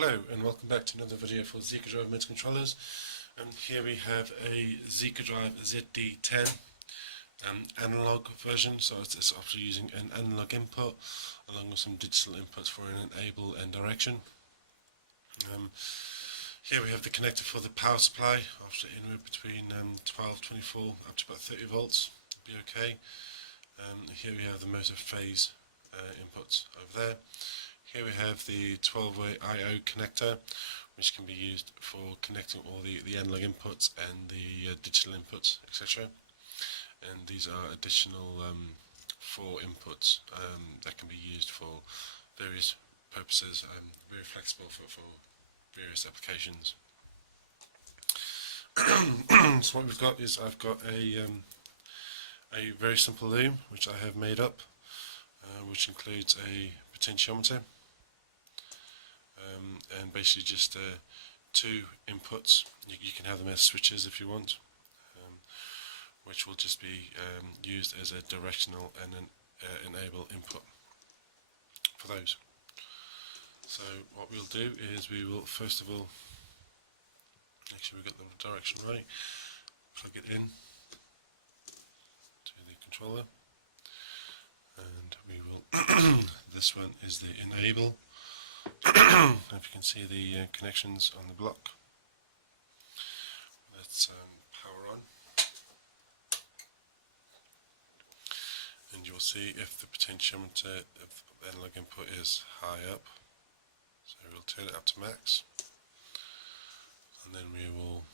Hello and welcome back to another video for Zikodrive motor controllers. Here we have a Zikodrive ZD10 analog version, so it's actually using an analog input along with some digital inputs for an enable and direction. Here we have the connector for the power supply, after input between 12, 24 up to about 30 volts, be okay. Here we have the motor phase inputs over there. Here we have the 12-way I/O connector, which can be used for connecting all the analog inputs and the digital inputs, etc. And these are additional 4 inputs that can be used for various purposes, very flexible for various applications. So what we've got is I've got a very simple loom which I have made up, which includes a potentiometer. And basically just 2 inputs. You can have them as switches if you want, which will just be used as a directional and an enable input for those. So what we'll do is we will first of all, make sure we got the direction right, plug it in to the controller, and we will this one is the enable. If you can see the connections on the block, let's power on, and you'll see if the potentiometer of the analog input is high up, so we'll turn it up to max, and then we will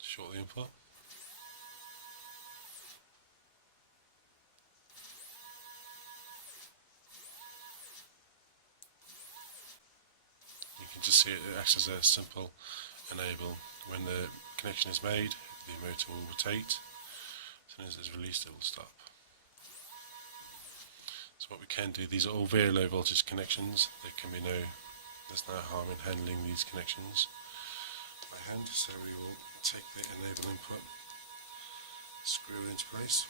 short the input. You can just see it acts as a simple enable. When the connection is made, the motor will rotate. As soon as it's released, it will stop. So what we can do, these are all very low voltage connections. There's no harm in handling these connections by hand. So we will take the enable input, screw it into place,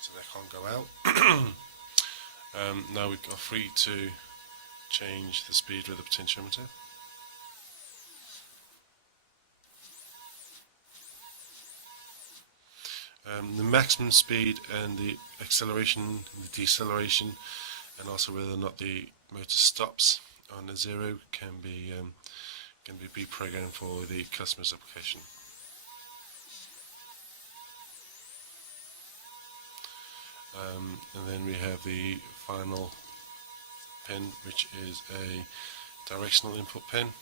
so they can't go out. Now we are free to change the speed with the potentiometer. The maximum speed and the acceleration, the deceleration, and also whether or not the motor stops on a 0 can be programmed for the customer's application. And then we have the final pin, which is a directional input pin.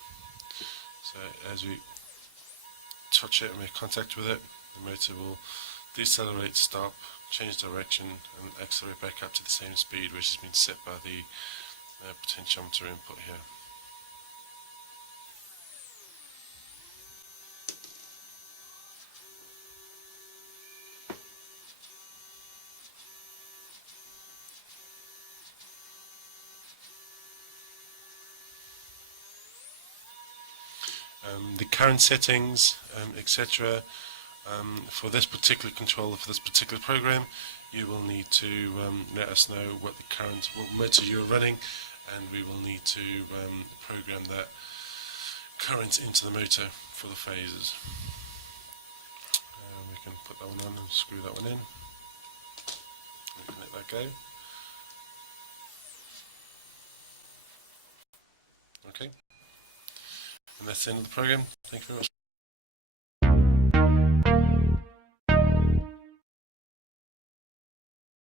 So as we touch it and make contact with it, the motor will decelerate, stop, change direction, and accelerate back up to the same speed which has been set by the potentiometer input here. The current settings, etc. For this particular controller, for this particular program, you will need to let us know what motor you're running, and we will need to program that current into the motor for the phases. We can put that one on and screw that one in. We can let that go. Okay. And that's the end of the program. Thank you very much.